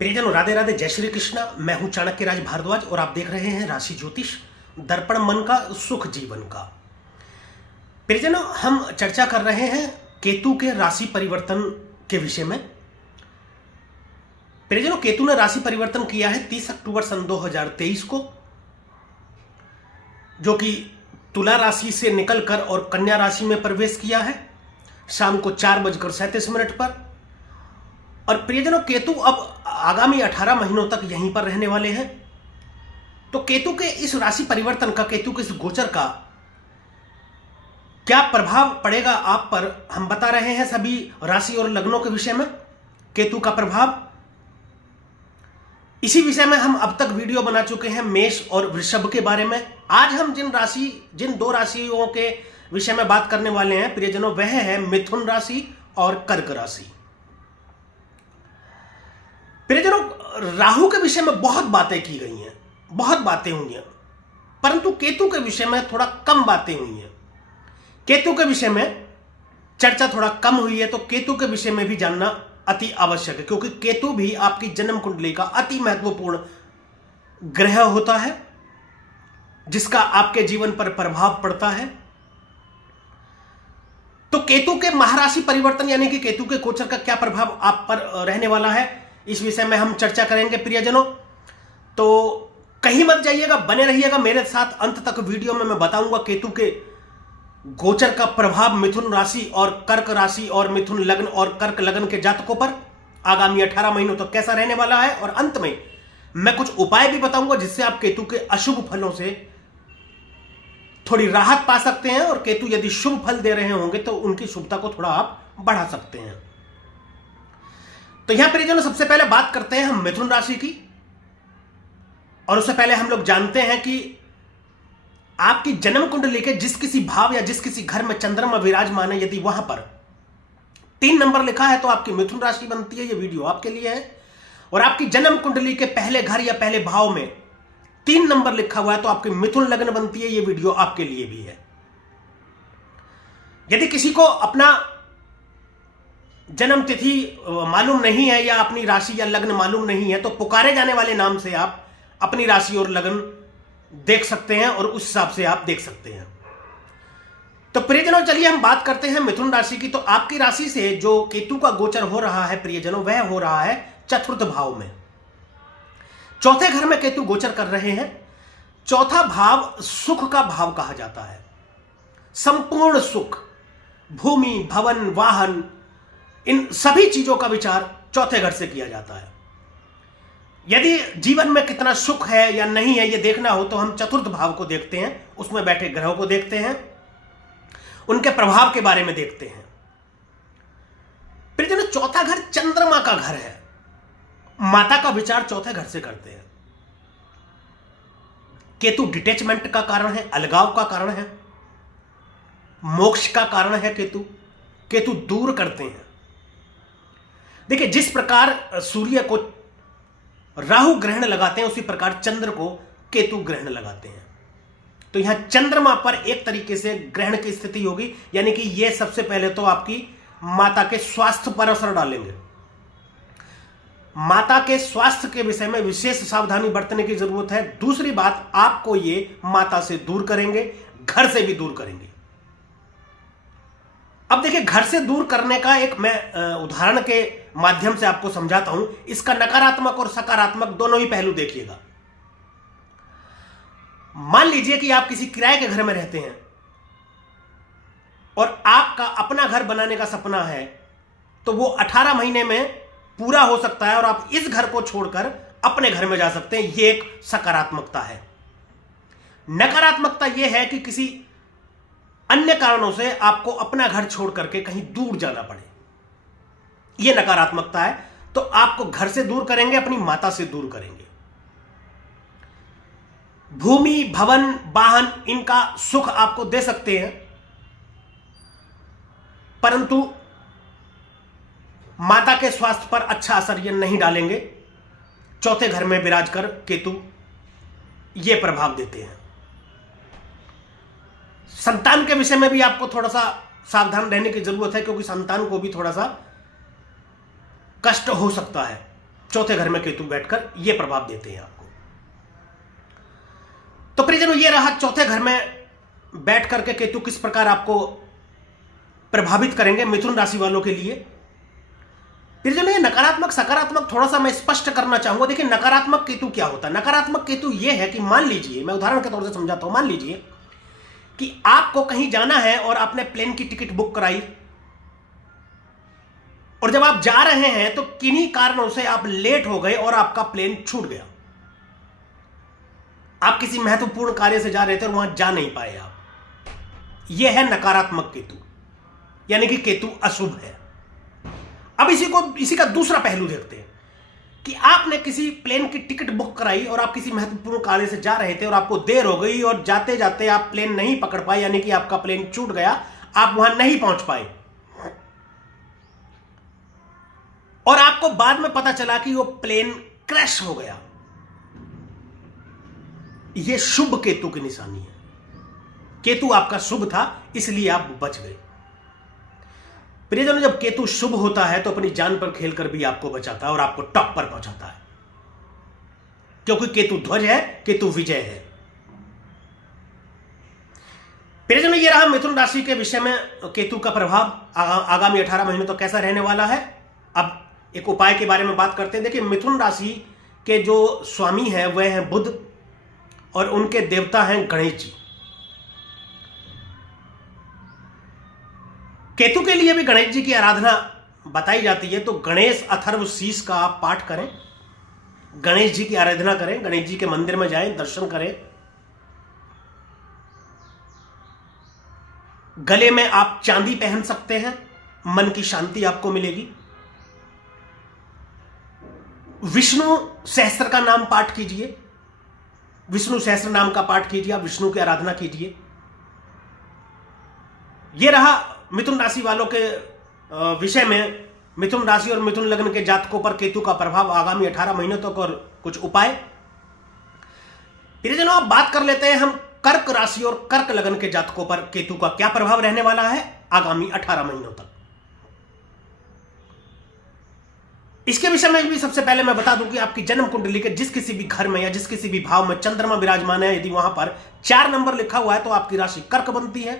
प्रियजनों, राधे राधे, जय श्री कृष्णा। मैं हूं चाणक्य राज भारद्वाज और आप देख रहे हैं राशि ज्योतिष दर्पण मन का सुख जीवन का। प्रियजनों, हम चर्चा कर रहे हैं केतु के राशि परिवर्तन के विषय में। प्रियजनों, केतु ने राशि परिवर्तन किया है 30 अक्टूबर सन 2023 को, जो कि तुला राशि से निकलकर और कन्या राशि में प्रवेश किया है शाम को 4:37 पर। और प्रियजनों, केतु अब आगामी 18 महीनों तक यहीं पर रहने वाले हैं। तो केतु के इस राशि परिवर्तन का, केतु के इस गोचर का क्या प्रभाव पड़ेगा आप पर, हम बता रहे हैं सभी राशि और लग्नों के विषय में केतु का प्रभाव। इसी विषय में हम अब तक वीडियो बना चुके हैं मेष और वृषभ के बारे में। आज हम जिन दो राशियों के विषय में बात करने वाले हैं प्रियजनों, वह है मिथुन राशि और कर्क राशि। प्रियजनों, राहु के विषय में बहुत बातें की गई हैं, बहुत बातें हुई हैं, परंतु केतु के विषय में थोड़ा कम बातें हुई हैं। केतु के विषय में चर्चा थोड़ा कम हुई है, तो केतु के विषय में भी जानना अति आवश्यक है, क्योंकि केतु भी आपकी जन्म कुंडली का अति महत्वपूर्ण ग्रह होता है जिसका आपके जीवन पर प्रभाव पड़ता है। तो केतु के महाराशि परिवर्तन यानी कि केतु के गोचर का क्या प्रभाव आप पर रहने वाला है, इस विषय में हम चर्चा करेंगे प्रियजनों। तो कहीं मत जाइएगा, बने रहिएगा मेरे साथ अंत तक। वीडियो में मैं बताऊंगा केतु के गोचर का प्रभाव मिथुन राशि और कर्क राशि और मिथुन लग्न और कर्क लग्न के जातकों पर आगामी 18 महीनों तक कैसा रहने वाला है। और अंत में मैं कुछ उपाय भी बताऊंगा जिससे आप केतु के अशुभ फलों से थोड़ी राहत पा सकते हैं, और केतु यदि शुभ फल दे रहे होंगे तो उनकी शुभता को थोड़ा आप बढ़ा सकते हैं। तो यहां प्रियजनों, सबसे पहले बात करते हैं हम मिथुन राशि की। और उससे पहले हम लोग जानते हैं कि आपकी जन्म कुंडली के जिस किसी भाव या जिस किसी घर में चंद्रमा विराजमान है, यदि वहां पर 3 नंबर लिखा है तो आपकी मिथुन राशि बनती है। यह वीडियो आपके लिए है। और आपकी जन्म कुंडली के पहले घर या पहले भाव में 3 नंबर लिखा हुआ है तो आपकी मिथुन लग्न बनती है। यह वीडियो आपके लिए भी है। यदि किसी को अपना जन्म तिथि मालूम नहीं है या अपनी राशि या लग्न मालूम नहीं है, तो पुकारे जाने वाले नाम से आप अपनी राशि और लग्न देख सकते हैं और उस हिसाब से आप देख सकते हैं। तो प्रियजनों, चलिए हम बात करते हैं मिथुन राशि की। तो आपकी राशि से जो केतु का गोचर हो रहा है प्रियजनों, वह हो रहा है चतुर्थ भाव में। चौथे घर में केतु गोचर कर रहे हैं। चौथा भाव सुख का भाव कहा जाता है। संपूर्ण सुख, भूमि, भवन, वाहन, इन सभी चीजों का विचार चौथे घर से किया जाता है। यदि जीवन में कितना सुख है या नहीं है यह देखना हो तो हम चतुर्थ भाव को देखते हैं, उसमें बैठे ग्रहों को देखते हैं, उनके प्रभाव के बारे में देखते हैं। प्रियजनों, चौथा घर चंद्रमा का घर है। माता का विचार चौथे घर से करते हैं। केतु डिटैचमेंट का कारण है, अलगाव का कारण है, मोक्ष का कारण है। केतु दूर करते हैं। देखिए, जिस प्रकार सूर्य को राहु ग्रहण लगाते हैं उसी प्रकार चंद्र को केतु ग्रहण लगाते हैं। तो यहां चंद्रमा पर एक तरीके से ग्रहण की स्थिति होगी, यानी कि यह सबसे पहले तो आपकी माता के स्वास्थ्य पर असर डालेंगे। माता के स्वास्थ्य के विषय में विशेष सावधानी बरतने की जरूरत है। दूसरी बात, आपको ये माता से दूर करेंगे, घर से भी दूर करेंगे। अब देखिए, घर से दूर करने का एक मैं उदाहरण के माध्यम से आपको समझाता हूं। इसका नकारात्मक और सकारात्मक दोनों ही पहलू देखिएगा। मान लीजिए कि आप किसी किराए के घर में रहते हैं और आपका अपना घर बनाने का सपना है, तो वो 18 महीने में पूरा हो सकता है और आप इस घर को छोड़कर अपने घर में जा सकते हैं। यह एक सकारात्मकता है। नकारात्मकता यह है कि किसी अन्य कारणों से आपको अपना घर छोड़ करके कहीं दूर जाना पड़े, यह नकारात्मकता है। तो आपको घर से दूर करेंगे, अपनी माता से दूर करेंगे। भूमि, भवन, वाहन, इनका सुख आपको दे सकते हैं, परंतु माता के स्वास्थ्य पर अच्छा असर ये नहीं डालेंगे। चौथे घर में विराज कर केतु ये प्रभाव देते हैं। संतान के विषय में भी आपको थोड़ा सा सावधान रहने की जरूरत है, क्योंकि संतान को भी थोड़ा सा कष्ट हो सकता है। चौथे घर में केतु बैठकर यह प्रभाव देते हैं आपको। तो प्रियजनों, यह रहा चौथे घर में बैठ करके केतु किस प्रकार आपको प्रभावित करेंगे मिथुन राशि वालों के लिए। प्रियजनों, ये नकारात्मक सकारात्मक थोड़ा सा मैं स्पष्ट करना चाहूंगा। देखिए, नकारात्मक केतु क्या होता है? नकारात्मक केतु यह है कि मान लीजिए, मैं उदाहरण के तौर से समझाता हूं, मान लीजिए कि आपको कहीं जाना है और आपने प्लेन की टिकट बुक कराई, और जब आप जा रहे हैं तो किन्हीं कारणों से आप लेट हो गए और आपका प्लेन छूट गया। आप किसी महत्वपूर्ण कार्य से जा रहे थे और वहां जा नहीं पाए आप। यह है नकारात्मक केतु, यानी कि केतु अशुभ है। अब इसी का दूसरा पहलू देखते हैं कि आपने किसी प्लेन की टिकट बुक कराई और आप किसी महत्वपूर्ण कार्य से जा रहे थे और आपको देर हो गई और जाते जाते आप प्लेन नहीं पकड़ पाए, यानी कि आपका प्लेन छूट गया, आप वहां नहीं पहुंच पाए, और आपको बाद में पता चला कि वो प्लेन क्रैश हो गया। यह शुभ केतु की निशानी है। केतु आपका शुभ था, इसलिए आप बच गए। प्रियजनों, जब केतु शुभ होता है तो अपनी जान पर खेलकर भी आपको बचाता है और आपको टॉप पर पहुंचाता है, क्योंकि केतु ध्वज है, केतु विजय है। प्रियजनों, यह रहा मिथुन राशि के विषय में केतु का प्रभाव आगामी 18 महीनों तक कैसा रहने वाला है। अब एक उपाय के बारे में बात करते हैं। देखिए, मिथुन राशि के जो स्वामी हैं वह हैं बुध, और उनके देवता हैं गणेश जी। केतु के लिए भी गणेश जी की आराधना बताई जाती है, तो गणेश अथर्व शीष का आप पाठ करें, गणेश जी की आराधना करें, गणेश जी के मंदिर में जाएं, दर्शन करें। गले में आप चांदी पहन सकते हैं, मन की शांति आपको मिलेगी। विष्णु सहस्त्र का नाम पाठ कीजिए, विष्णु सहस्त्र नाम का पाठ कीजिए, आप विष्णु की आराधना कीजिए। यह रहा मिथुन राशि वालों के विषय में मिथुन राशि और मिथुन लग्न के जातकों पर केतु का प्रभाव आगामी 18 महीनों तक और कुछ उपाय। प्रियजनों, अब बात कर लेते हैं हम कर्क राशि और कर्क लग्न के जातकों पर केतु का क्या प्रभाव रहने वाला है आगामी 18 महीनों तक। इसके विषय में भी सबसे पहले मैं बता दूं कि आपकी जन्म कुंडली के जिस किसी भी घर में या जिस किसी भी भाव में चंद्रमा विराजमान है, यदि वहां पर 4 नंबर लिखा हुआ है तो आपकी राशि कर्क बनती है,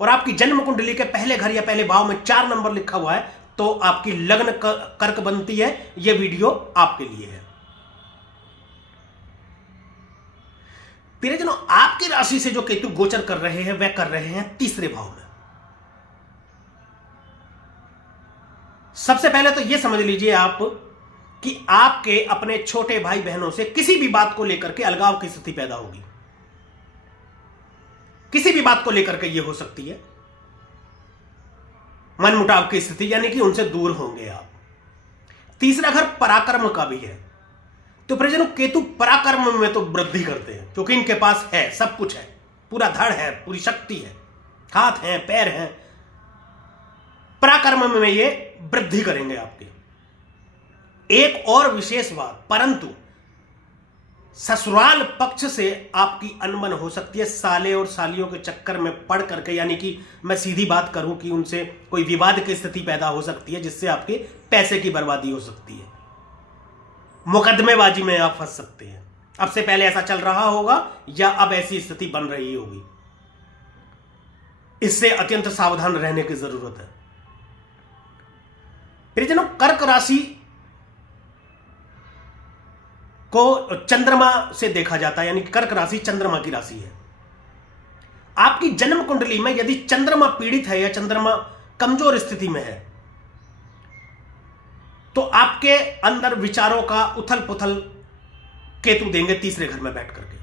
और आपकी जन्म कुंडली के पहले घर या पहले भाव में 4 नंबर लिखा हुआ है तो आपकी लग्न कर्क बनती है। यह वीडियो आपके लिए है। प्रियजनों, आपकी राशि से जो केतु गोचर कर रहे हैं वह कर रहे हैं तीसरे भाव में। सबसे पहले तो यह समझ लीजिए आप कि आपके अपने छोटे भाई बहनों से किसी भी बात को लेकर के अलगाव की स्थिति पैदा होगी। किसी भी बात को लेकर के यह हो सकती है मनमुटाव की स्थिति, यानी कि उनसे दूर होंगे आप। तीसरा घर पराक्रम का भी है, तो प्रियजनों केतु पराक्रम में तो वृद्धि करते हैं, क्योंकि इनके पास है, सब कुछ है, पूरा धड़ है, पूरी शक्ति है, हाथ हैं, पैर हैं। पराक्रम में ये वृद्धि करेंगे आपके। एक और विशेष बात, परंतु ससुराल पक्ष से आपकी अनबन हो सकती है, साले और सालियों के चक्कर में पड़ करके, यानी कि मैं सीधी बात करूं कि उनसे कोई विवाद की स्थिति पैदा हो सकती है, जिससे आपके पैसे की बर्बादी हो सकती है, मुकदमेबाजी में आप फंस सकते हैं। अब से पहले ऐसा चल रहा होगा या अब ऐसी स्थिति बन रही होगी, इससे अत्यंत सावधान रहने की जरूरत है। प्रियजनों, कर्क राशि को चंद्रमा से देखा जाता है, यानी कि कर्क राशि चंद्रमा की राशि है। आपकी जन्म कुंडली में यदि चंद्रमा पीड़ित है या चंद्रमा कमजोर स्थिति में है तो आपके अंदर विचारों का उथल पुथल केतु देंगे तीसरे घर में बैठ करके।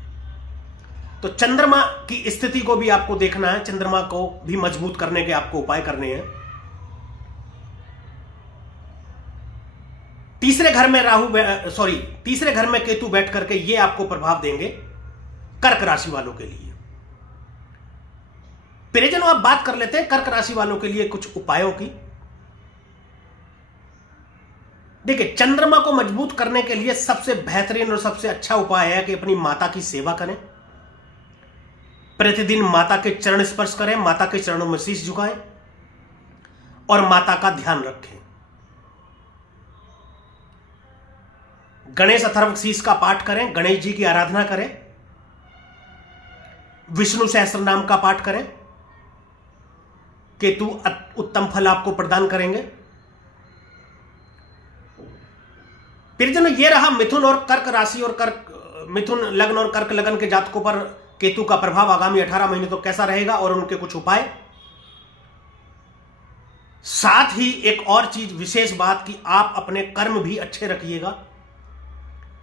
तो चंद्रमा की स्थिति को भी आपको देखना है, चंद्रमा को भी मजबूत करने के आपको उपाय करने हैं। तीसरे घर में केतु बैठ करके ये आपको प्रभाव देंगे कर्क राशि वालों के लिए। प्रियजनों, आप बात कर लेते हैं कर्क राशि वालों के लिए कुछ उपायों की। देखिए, चंद्रमा को मजबूत करने के लिए सबसे बेहतरीन और सबसे अच्छा उपाय है कि अपनी माता की सेवा करें, प्रतिदिन माता के चरण स्पर्श करें, माता के चरणों में शीश झुकाएं और माता का ध्यान रखें। गणेश अथर्वशीष का पाठ करें, गणेश जी की आराधना करें, विष्णु सहस्त्र नाम का पाठ करें। केतु उत्तम फल आपको प्रदान करेंगे। प्रियजनों, ये रहा मिथुन और कर्क राशि और मिथुन लग्न और कर्क लग्न के जातकों पर केतु का प्रभाव आगामी 18 महीने तो कैसा रहेगा और उनके कुछ उपाय। साथ ही एक और चीज, विशेष बात कि आप अपने कर्म भी अच्छे रखिएगा।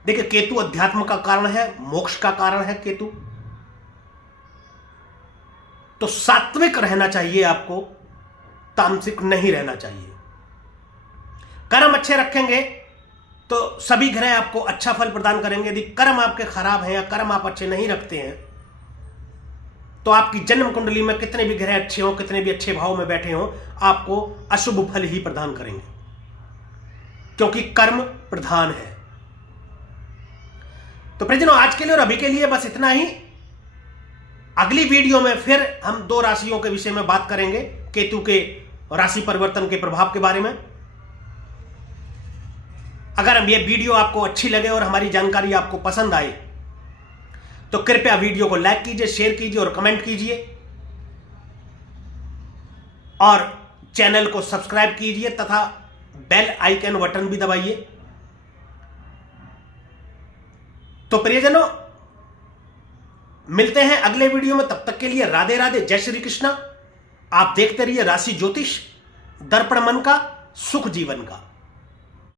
देखिए, केतु अध्यात्म का कारण है, मोक्ष का कारण है केतु। तो सात्विक रहना चाहिए आपको, तामसिक नहीं रहना चाहिए। कर्म अच्छे रखेंगे तो सभी ग्रह आपको अच्छा फल प्रदान करेंगे। यदि कर्म आपके खराब हैं या कर्म आप अच्छे नहीं रखते हैं तो आपकी जन्म कुंडली में कितने भी ग्रह अच्छे हो, कितने भी अच्छे भाव में बैठे हो, आपको अशुभ फल ही प्रदान करेंगे, क्योंकि कर्म प्रधान है। तो प्रियजनों, आज के लिए और अभी के लिए बस इतना ही। अगली वीडियो में फिर हम 2 राशियों के विषय में बात करेंगे, केतु के राशि परिवर्तन के प्रभाव के बारे में। अगर हम ये वीडियो आपको अच्छी लगे और हमारी जानकारी आपको पसंद आए तो कृपया वीडियो को लाइक कीजिए, शेयर कीजिए और कमेंट कीजिए, और चैनल को सब्सक्राइब कीजिए तथा बेल आइकन बटन भी दबाइए। तो प्रियजनों, मिलते हैं अगले वीडियो में। तब तक के लिए राधे राधे, जय श्री कृष्णा। आप देखते रहिए राशि ज्योतिष, दर्पण मन का, सुख जीवन का।